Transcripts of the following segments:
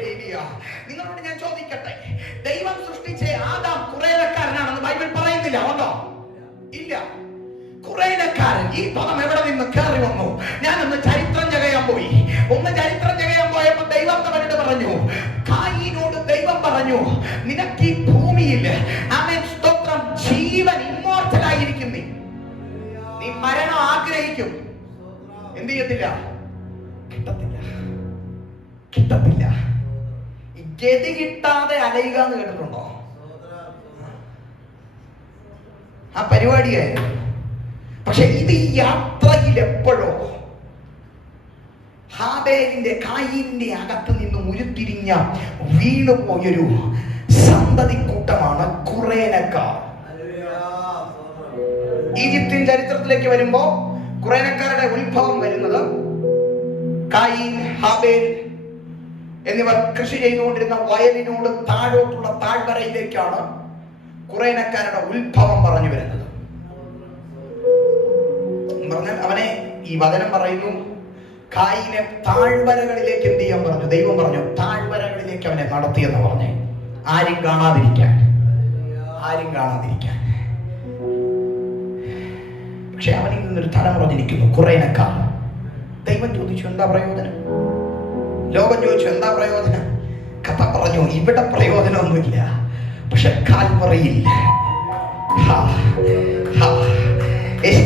നിങ്ങളോട് ഞാൻ ചോദിക്കട്ടെ? ദൈവം സൃഷ്ടിച്ച ആദാം കുറേനക്കാരനാണെന്ന് ബൈബിൾ പറയുന്നില്ല ഉണ്ടോ? ഇല്ല. കുറേനക്കാരൻ ഈ പദം എവിടെ നിന്ന് കയറി വന്നു? ഞാൻ ഒന്ന് ചരിത്രം ചകയാൻ പോയി. ഒന്ന് ചരിത്രം ചകയാൻ പോയപ്പോ ദൈവം അവനോട് പറഞ്ഞു കായിനോട് ദൈവം പറഞ്ഞു നിനക്ക് ഈ ഭൂമിയിൽ സ്തോത്രം ജീവൻ ഇമ്മോർട്ടലായിരിക്കും നീ. നീ മരണം ആഗ്രഹിക്കും. എന്ത് ചെയ്യത്തില്ല? കിട്ടത്തില്ല. കിട്ടത്തില്ല. ഗതി കിട്ടാതെ അലയുക എന്ന് കേട്ടിട്ടുണ്ടോ? ആ പരിപാടിയായിരുന്നു. പക്ഷെ ഇത് ഈ യാത്രയിൽ എപ്പോഴോ ഹാബേലിന്റെ കായിന്റെ അകത്ത് നിന്ന് ഉരുത്തിരിഞ്ഞ വീണുപോയൊരു സന്തതി കൂട്ടമാണ് കുറേനക്കാർ. ഈജിപ്തിൻ ചരിത്രത്തിലേക്ക് വരുമ്പോ കുറേനക്കാരുടെ ഉത്ഭവം വരുന്നത് കായിൻ ഹാബേൽ എന്നിവർ കൃഷി ചെയ്തുകൊണ്ടിരുന്ന വയലിനോട് താഴോട്ടുള്ള താഴ്വരയിലേക്കാണ് കുറേനക്കാരുടെ ഉത്ഭവം പറഞ്ഞു വരുന്നത്. പറഞ്ഞാൽ അവനെ ഈ വചനം പറയുന്നു കായിനെ താഴ്വരകളിലേക്ക് എന്ത് ചെയ്യാൻ പറഞ്ഞു? ദൈവം പറഞ്ഞു താഴ്വരകളിലേക്ക് അവനെ നടത്തിയെന്ന് പറഞ്ഞേ. ആരും കാണാതിരിക്കാൻ. ആരും കാണാതിരിക്കാൻ. പക്ഷെ അവനിൽ നിന്നൊരു തലമുറ ജനിക്കുന്നു കുറേനക്കാർ. ദൈവം ചോദിച്ചു എന്താ പ്രയോജനം? ലോകം ചോദിച്ചു എന്താ പ്രയോജനം? കഥ പറഞ്ഞു ഇവിടെ പ്രയോജനമൊന്നുമില്ല. പക്ഷെ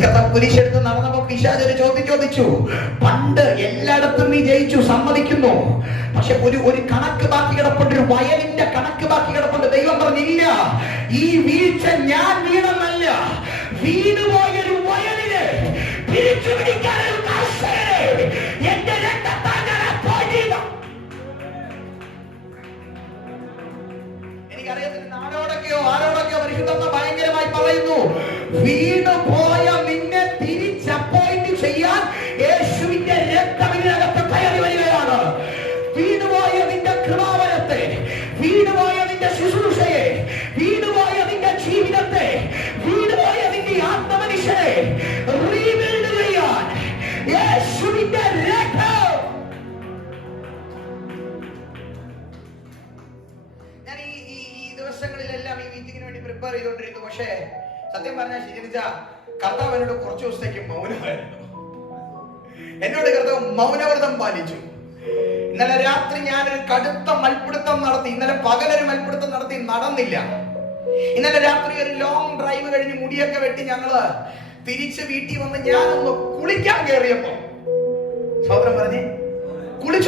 കഥ കുരിശെടുത്ത് നടന്നപ്പോ പിശാച് ഒരു ചോദ്യം ചോദിച്ചു. പണ്ട് എല്ലായിടത്തും നീ ജയിച്ചു സമ്മതിക്കുന്നു. പക്ഷെ ഒരു ഒരു കണക്ക് ബാക്കി കിടപ്പുണ്ട് ഒരു വയലിന്റെ കണക്ക് ബാക്കി കിടപ്പുണ്ട്. ദൈവം പറഞ്ഞില്ല ഈ വീഴ്ച ഞാൻ വീണെന്നല്ല വീണ് വയലിന് പറയുന്നു. വീണു പോയ നിന്നെ തിരിച്ചപ്പോയിന്റ് ചെയ്യാൻ യേശുവിന്റെ രക്തം ഇതിനകത്ത് കയറി വരികയാണ്. വീണുപോയ നിന്റെ കൃപാവരത്തെ വീണുപോയ നിന്റെ ശുശ്രൂഷയെ വീണുപോയ നിന്റെ ജീവിതത്തെ വീണുപോയ നിന്റെ ആത്മമനുഷ്യനെ റീബിൽഡ് ചെയ്യാൻ യേശുവിന്റെ രക്തം. ദിവസങ്ങളിലെല്ലാം പ്രിപ്പയർ ചെയ്തുകൊണ്ടിരുന്നു പക്ഷേ സത്യം പറഞ്ഞാൽ ശീലിച്ച കർത്താവ് എന്നോട് കുറച്ചു ദിവസത്തേക്ക് മൗനമായിരുന്നു. എന്നോട് കർത്താവ് മൗനവ്രതം പാലിച്ചു. ഇന്നലെ രാത്രി ഞാനൊരു കടുത്ത മൽപിടുത്തം നടത്തി ഇന്നലെ പകലൊരു മൽപിടുത്തം നടത്തി നടന്നില്ല. ഇന്നലെ രാത്രി ഒരു ലോങ് ഡ്രൈവ് കഴിഞ്ഞ് മുടിയൊക്കെ വെട്ടി ഞങ്ങൾ തിരിച്ച് വീട്ടിൽ വന്ന് ഞാനൊന്ന് കുളിക്കാൻ കയറിയപ്പോ സഹോദരൻ പറഞ്ഞേ കുളിച്ചു?